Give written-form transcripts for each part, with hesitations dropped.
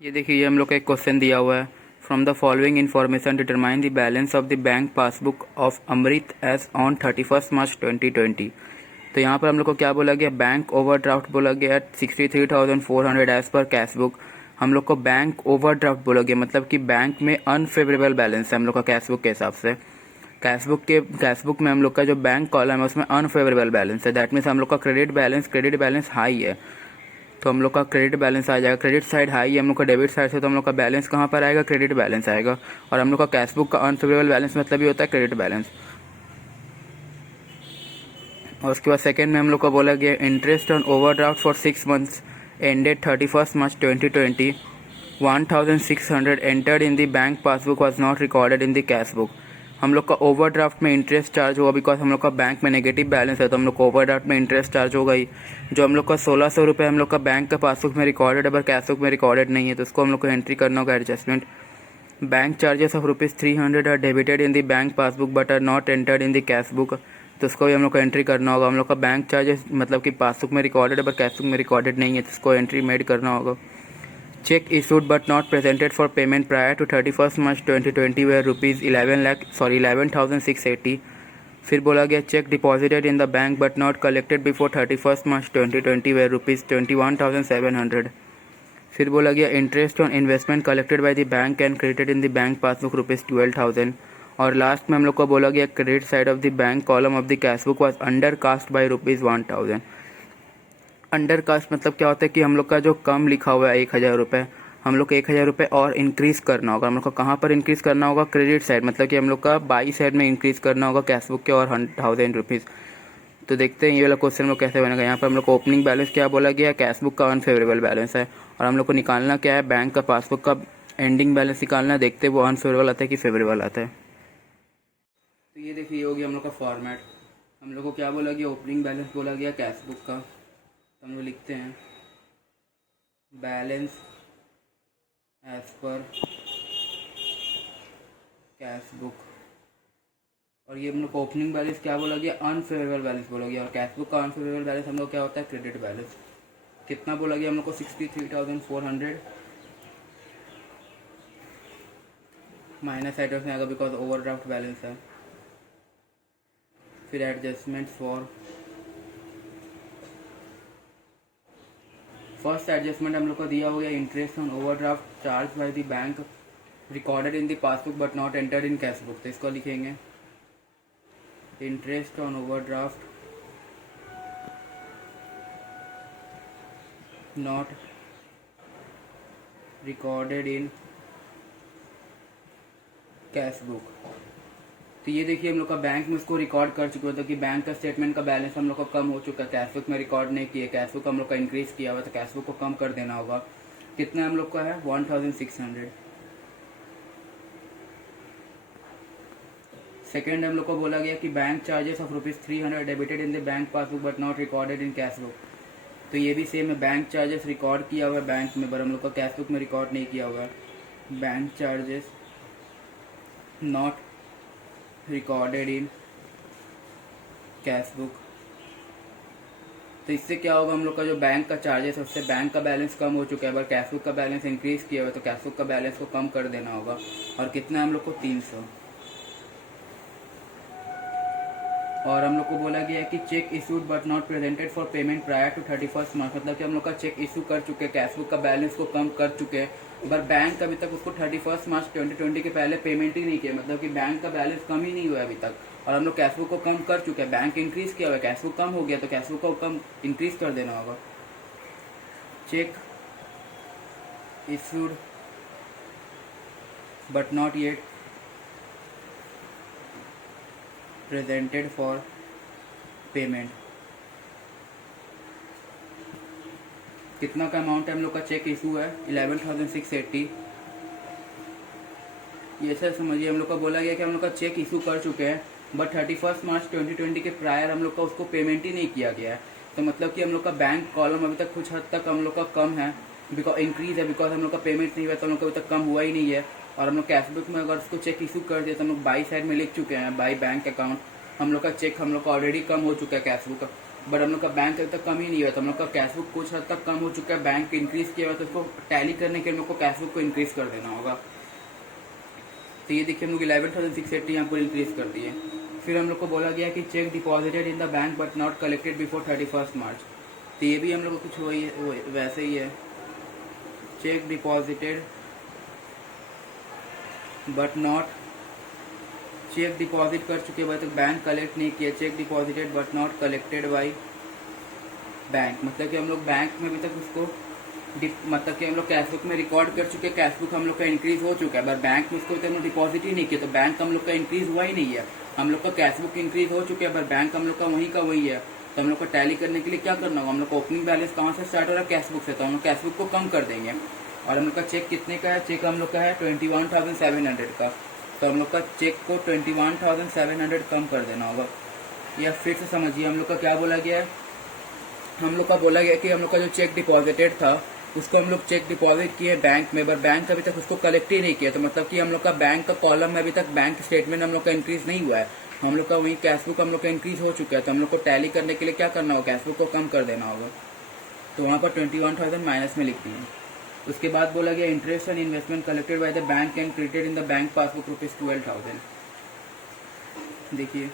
ये देखिए, ये हम लोग का एक क्वेश्चन दिया हुआ है। From the following information determine the balance of the bank passbook of Amrit as on 31 March 2020। तो यहाँ पर हम लोग को क्या बोला गया, बैंक ओवरड्राफ्ट बोला गया 63,400 एज पर कैश बुक। हम लोग को बैंक ओवरड्राफ्ट बोला गया, मतलब कि बैंक में अनफेवरेबल बैलेंस है हम लोग का कैश बुक के हिसाब से। कैश बुक में हम लोग का जो बैंक कॉलम है उसमें अनफेवरेबल बैलेंस है। दैट मीन्स हम लोग का क्रेडिट बैलेंस हाई है, तो हम लोग का क्रेडिट बैलेंस आ जाएगा। क्रेडिट साइड हाई है हम लोग का डेबिट साइड से, तो हम लोग का बैलेंस कहाँ पर आएगा, क्रेडिट बैलेंस आएगा। और हम लोग का कैश बुक का अनफेवरेबल बैलेंस मतलब ही होता है क्रेडिट बैलेंस। और उसके बाद सेकंड में हम लोग को बोला गया interest on overdraft for 6 months ended 31 March 2020 1600 entered in the bank passbook was not recorded in the cash book. हम लोग का ओवरड्राफ्ट में इंटरेस्ट चार्ज हुआ बिकॉज हम लोग का बैंक में नेगेटिव बैलेंस है, तो हम लोग को ओवरड्राफ्ट में इंटरेस्ट चार्ज होगा ही। जो हम लोग का 1600 रुपये हम लोग का बैंक का पासबुक में रिकॉर्डेड है पर कैश बुक में रिकॉर्डेड नहीं है, तो उसको हम लोग को एंट्री करना होगा adjustment. Bank charges of ₹300 are debited in the bank passbook but are not entered in the cash book, तो उसको भी हम लोग को एंट्री करना होगा। हम लोग का बैंक चार्जेस मतलब कि पासबुक में रिकॉर्डेड है पर कैश बुक में रिकॉर्डेड नहीं है, तो उसको एंट्री मेड करना होगा। Cheque issued but not presented for payment prior to 31 March 2020 were ₹11,680। फिर बोला गया cheque deposited in the bank but not collected before 31 March 2020 were ₹21,700। फिर बोला गया interest on investment collected by the bank and credited in the bank passbook ₹12,000। और last में हम लोग को बोला गया credit side of the bank column of the cash book was under cast by ₹1,000। Under cast मतलब क्या होता है कि हम लोग का जो कम लिखा हुआ है 1,000 रुपये, हम लोग को 1,000 रुपये और इंक्रीज़ करना होगा। हम लोग को कहाँ पर इंक्रीज़ करना होगा, क्रेडिट साइड, मतलब कि हम लोग का बाई साइड में इंक्रीज़ करना होगा कैश बुक के और 1,000 रुपीज़। तो देखते हैं ये वाला क्वेश्चन में कैसे बनेगा। यहाँ पर हम लोग को ओपनिंग बैलेंस क्या बोला गया है, कैश बुक का अनफेवरेबल बैलेंस है, और हम लोग को निकालना क्या है, बैंक का पासबुक का एंडिंग बैलेंस निकालना है। देखते हैं वो अनफेवरेबल आता है कि फेवरेबल आता है। तो ये देखिए, ये हो गया हम लोग का फॉर्मेट। हम लोग को क्या बोला गया, ओपनिंग बैलेंस बोला गया कैश बुक का। तो हम लोग लिखते हैं balance as per cash book, और ये हम लोग को ओपनिंग बैलेंस क्या बोला गया, अनफेवरेबल बैलेंस बोला गया। और कैश बुक का अनफेवरेबल बैलेंस हम लोग क्या होता है, क्रेडिट बैलेंस। कितना बोला गया हम लोग को, 63,400 माइनस साइड में आएगा बिकॉज ओवरड्राफ्ट बैलेंस है। फिर एडजस्टमेंट फॉर फर्स्ट एडजस्टमेंट हम लोग को दिया हो गया interest on overdraft charge by the bank recorded in the passbook but not entered in cash book, तो इसको लिखेंगे interest on overdraft not recorded in cash book. तो ये देखिए हम लोग का बैंक में इसको रिकॉर्ड कर चुके होते कि बैंक का स्टेटमेंट का बैलेंस हम लोग का कम हो चुका है, कैश बुक में रिकॉर्ड नहीं किया, कैश बुक हम लोग का इंक्रीज किया हुआ, तो कैश बुक को कम कर देना होगा। कितना हम लोग का है, 1,600। सेकेंड हम लोग को बोला गया कि bank charges of ₹300 debited in the bank passbook but not recorded in cash book. तो ये भी सेम है, बैंक चार्जेस रिकॉर्ड किया हुआ है बैंक में, पर हम लोग का कैश बुक में रिकॉर्ड नहीं किया हुआ है। Bank charges not recorded in cash book. तो इससे क्या होगा, हम लोग का जो बैंक का चार्जेस है उससे बैंक का बैलेंस कम हो चुका है, पर कैश बुक का बैलेंस इंक्रीज किया हुआ है, तो कैश बुक का बैलेंस को कम कर देना होगा। और कितना हम लोग को, 300। और हम लोग को बोला गया है कि cheque issued but not presented for payment prior to 31 March, मतलब कि हम लोग का चेक इशू कर चुके हैं, कैश बुक का बैलेंस को कम कर चुके हैं, पर बैंक अभी तक उसको 31 मार्च 2020 के पहले पेमेंट ही नहीं किया, मतलब कि बैंक का बैलेंस कम ही नहीं हुआ अभी तक। और हम लोग कैश बुक को कम कर चुके हैं, बैंक इंक्रीज किया हुआ है, कैश बुक कम हो गया, तो कैश बुक को कम इंक्रीज कर देना होगा। Cheque issued but not yet presented for payment. कितना का अमाउंट है हम लोग का, चेक इशू है 11,680। ये सर समझिए, हम लोग का बोला गया कि हम लोग का चेक इशू कर चुके हैं, बट 31 मार्च 2020 के प्रायर हम लोग का उसको पेमेंट ही नहीं किया गया है। तो मतलब कि हम लोग का बैंक कॉलम अभी तक कुछ हद तक हम लोग का कम है, बिकॉज इंक्रीज है, बिकॉज हम लोग का पेमेंट नहीं हुआ, तो हम लोग का अभी तक कम हुआ ही नहीं है। और हम लोग कैश बुक में अगर उसको चेक इशू कर दिया तो हम लोग बाई साइड में लिख चुके हैं, बाई बैंक अकाउंट। हम लोग का चेक हम लोग का ऑलरेडी कम हो चुका है कैश बुक, बट हम लोग का बैंक अभी तक कम ही नहीं हुआ, तो हम लोग का कैश बुक कुछ हद तक कम हो चुका है, बैंक इंक्रीज किया हुआ, तो उसको टैली करने के लिए हम लोग को कैश बुक को इंक्रीज कर देना होगा। तो ये देखिए हम लोग 11,680 यहाँ पर इंक्रीज कर दिए। फिर हम लोग को बोला गया कि check deposited in the bank but not collected before 31 मार्च। तो ये भी हम लोग को कुछ वही वैसे ही है, cheque deposited but not, cheque deposit कर चुके बट बैंक कलेक्ट नहीं किया, cheque deposited but not collected by bank, मतलब कि हम लोग बैंक में अभी तक उसको मतलब कि हम लोग कैश बुक में रिकॉर्ड कर चुके, कैश बुक हम लोग का इंक्रीज हो चुका है, बट बैंक में उसको हम लोग डिपॉजिट ही नहीं किया, तो बैंक हम लोग का इंक्रीज हुआ ही नहीं है। हम लोग का कैश बुक इंक्रीज हो चुका है, बट बैंक हम लोग का वही का वही है। तो हम लोग को टैली करने के लिए क्या करना होगा, हम लोग को ओपनिंग बैलेंस कहाँ से स्टार्ट हो रहा है, कैश बुक से, तो हम लोग कैश बुक को कम कर देंगे। और हम लोग का चेक कितने का है, चेक हम लोग का है 21,700 का, तो हम लोग का चेक को 21,700 कम कर देना होगा। या फिर से समझिए हम लोग का क्या बोला गया है, हम लोग का बोला गया कि हम लोग का जो चेक डिपॉजिटेड था उसको हम लोग चेक डिपॉजिट किए बैंक में, बट बैंक अभी तक उसको कलेक्ट ही नहीं किया, तो मतलब कि हम लोग का बैंक का कॉलम में अभी तक बैंक स्टेटमेंट हम लोग का इंक्रीज नहीं हुआ है। हम लोग का वही कैश बुक हम लोग का इंक्रीज हो चुका है, तो हम लोग को टैली करने के लिए क्या करना होगा, कैश बुक को कम कर देना होगा। तो वहाँ पर 21,000 माइनस में लिख दिए। उसके बाद बोला गया interest on investment collected by the bank and credited in the bank passbook ₹12,000। देखिए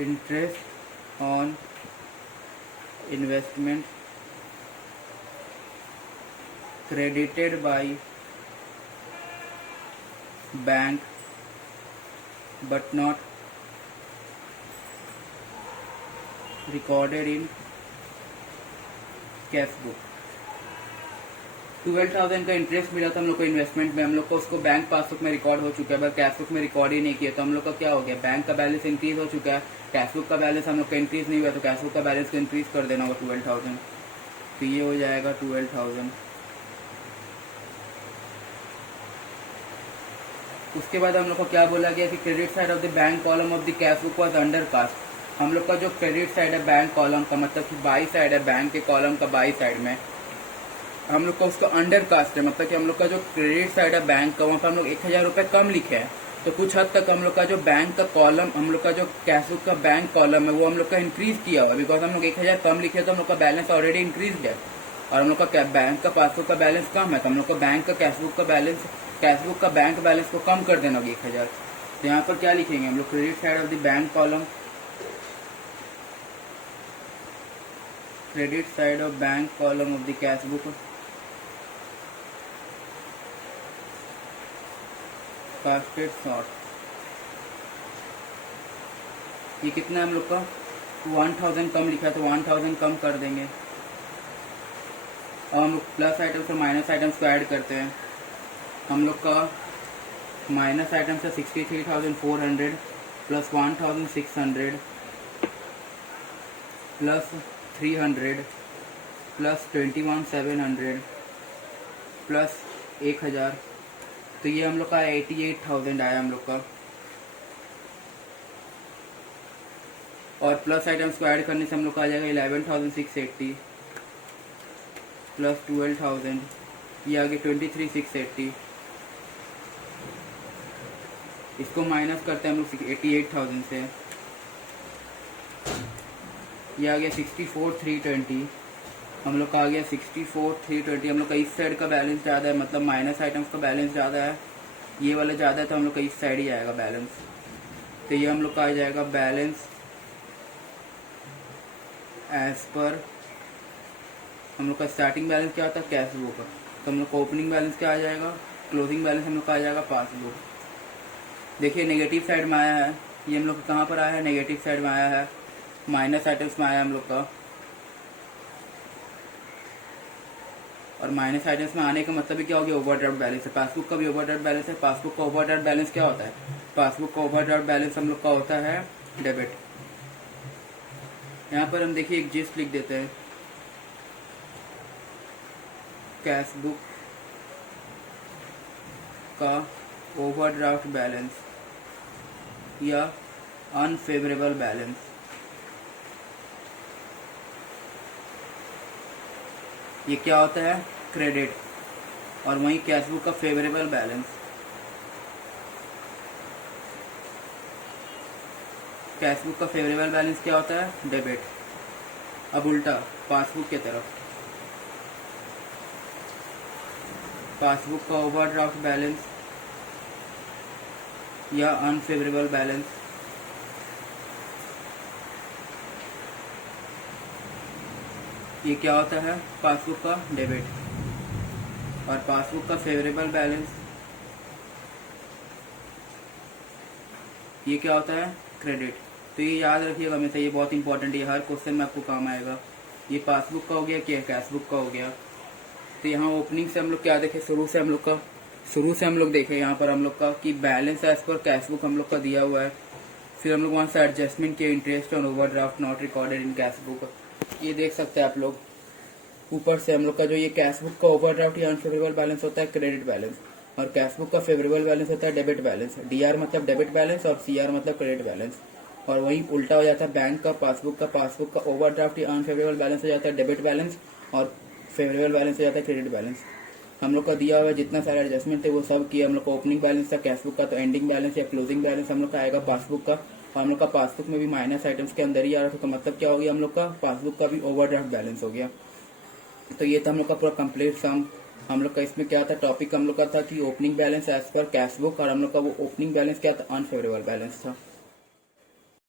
interest on investment credited by bank but not recorded in cash book. 12,000 का इंटरेस्ट मिला था हम लोग को इन्वेस्टमेंट में, हम लोग को उसको बैंक पासबुक में रिकॉर्ड हो चुका है, बट कैश बुक में रिकॉर्ड ही नहीं किया, तो हम लोग का क्या हो गया, बैंक का बैलेंस इंक्रीज हो चुका है, कैश बुक का बैलेंस हम लोग का इंक्रीज नहीं हुआ, तो कैश बुक का बैलेंस को इंक्रीज कर देना होगा 12,000। तो ये हो जाएगा 12,000। उसके बाद हम लोग को क्या बोला गया कि credit side of the bank column of the cash book was under cast. हम लोग का जो क्रेडिट साइड है बैंक कॉलम का, मतलब कि बाई साइड है बैंक के कॉलम का, बाई साइड में हम लोग का उसका अंडर कास्ट है, मतलब कि हम लोग का जो क्रेडिट साइड है बैंक का, वहाँ पर हम लोग 1,000 रुपये कम लिखे हैं, तो कुछ हद तक हम लोग का जो बैंक का कॉलम, हम लोग का जो कैश बुक का बैंक कॉलम है वो हम लोग का इंक्रीज किया हुआ है, बिकॉज हम लोग 1,000 कम लिखे, तो हम लोग का बैलेंस ऑलरेडी इंक्रीज है, और हम लोग का बैंक का पासबुक का बैलेंस कम है, तो हम लोग का बैंक का कैश बुक का बैलेंस, कैश बुक का बैंक बैलेंस को कम कर देना होगा 1,000। तो यहाँ पर क्या लिखेंगे हम लोग, credit side of the bank column, credit side of bank column of the cash book, casted short. ये कितना हम लोग का 1,000 कम लिखा है, तो 1,000 कम कर देंगे, और हम लोग प्लस आइटम्स और माइनस आइटम्स को ऐड करते हैं। हम लोग का माइनस आइटम्स है 63,400 प्लस 1,600 प्लस 300 प्लस 21,700 प्लस 1,000, तो ये हम लोग का 88,000 आया हम लोग का। और प्लस आइटम्स को ऐड करने से हम लोग का आ जाएगा 11,680 प्लस 12,000, ये आगे 23,680, इसको माइनस करते हैं हम लोग 88,000 से, ये आ गया 64,320, हम लोग का आ गया 64,320। हम लोग का इस साइड का बैलेंस ज़्यादा है, मतलब माइनस आइटम्स का बैलेंस ज़्यादा है, ये वाला ज़्यादा है, तो हम लोग का इस साइड ही आएगा बैलेंस। तो ये हम लोग का आ जाएगा बैलेंस एज पर, हम लोग का स्टार्टिंग बैलेंस क्या होता है कैश बुक का, तो हम लोग का ओपनिंग बैलेंस क्या आ जाएगा, क्लोजिंग बैलेंस हम लोग का आ जाएगा पासबुक। देखिए नेगेटिव साइड में आया है, ये हम लोग का कहाँ पर आया है, नेगेटिव साइड में आया है, माइनस आइटम्स में आया हम लोग का, और माइनस आइटम्स में आने का मतलब भी क्या हो गया, ओवरड्राफ्ट बैलेंस है। पासबुक का भी ओवरड्राफ्ट बैलेंस है, पासबुक का ओवरड्राफ्ट बैलेंस क्या होता है, पासबुक का ओवरड्राफ्ट बैलेंस हम लोग का होता है डेबिट। यहाँ पर हम देखिए एक जिस्ट लिख देते हैं, कैश बुक का ओवरड्राफ्ट बैलेंस या अनफेवरेबल बैलेंस, ये क्या होता है, क्रेडिट, और वहीं कैश बुक का फेवरेबल बैलेंस। कैश बुक का फेवरेबल बैलेंस क्या होता है? डेबिट। अब उल्टा पासबुक की तरफ, पासबुक का ओवरड्राफ्ट बैलेंस या अनफेवरेबल बैलेंस, ये क्या होता है? पासबुक का डेबिट। और पासबुक का फेवरेबल बैलेंस ये क्या होता है? क्रेडिट। तो ये याद रखिएगा हमेशा, ये बहुत इंपॉर्टेंट है, हर क्वेश्चन में आपको काम आएगा। ये पासबुक का हो गया, क्या कैश बुक का हो गया। तो यहाँ ओपनिंग से हम लोग क्या देखे, शुरू से हम लोग देखे यहाँ पर हम लोग का कि balance as per cash book हम लोग का दिया हुआ है। फिर हम लोग वहाँ से एडजस्टमेंट किए, interest on overdraft not recorded in cash book, ये देख सकते हैं आप लोग। ऊपर से हम लोग का जो ये कैश बुक का ओवरड्राफ्ट या अनफेवरेबल बैलेंस होता है क्रेडिट बैलेंस, और कैश बुक का फेवरेबल बैलेंस होता है डेबिट बैलेंस। डीआर मतलब डेबिट बैलेंस और सीआर मतलब क्रेडिट बैलेंस। और वही उल्टा हो जाता है बैंक का, पासबुक का ओवरड्राफ्ट या अनफेवरेबल बैलेंस हो जाता है डेबिट बैलेंस, और फेवरेबल बैलेंस हो जाता है क्रेडिट बैलेंस। हम लोग का दिया हुआ जितना सारा एडजस्टमेंट थे वो सब किया। हम लोग का ओपनिंग बैलेंस था कैश बुक का, तो एंडिंग बैलेंस या क्लोजिंग बैलेंस हम लोग का आएगा पासबुक का। और हम लोग का पासबुक में भी माइनस आइटम्स के अंदर ही आ रहा था, तो मतलब क्या हो गया, हम लोग का पासबुक का भी ओवरड्राफ्ट बैलेंस हो गया। तो ये था हम लोग का पूरा कंप्लीट सम। हम लोग का इसमें क्या था, टॉपिक हम लोग का था कि opening balance as per cash book, और हम लोग का वो ओपनिंग बैलेंस क्या था, अनफेवरेबल बैलेंस था।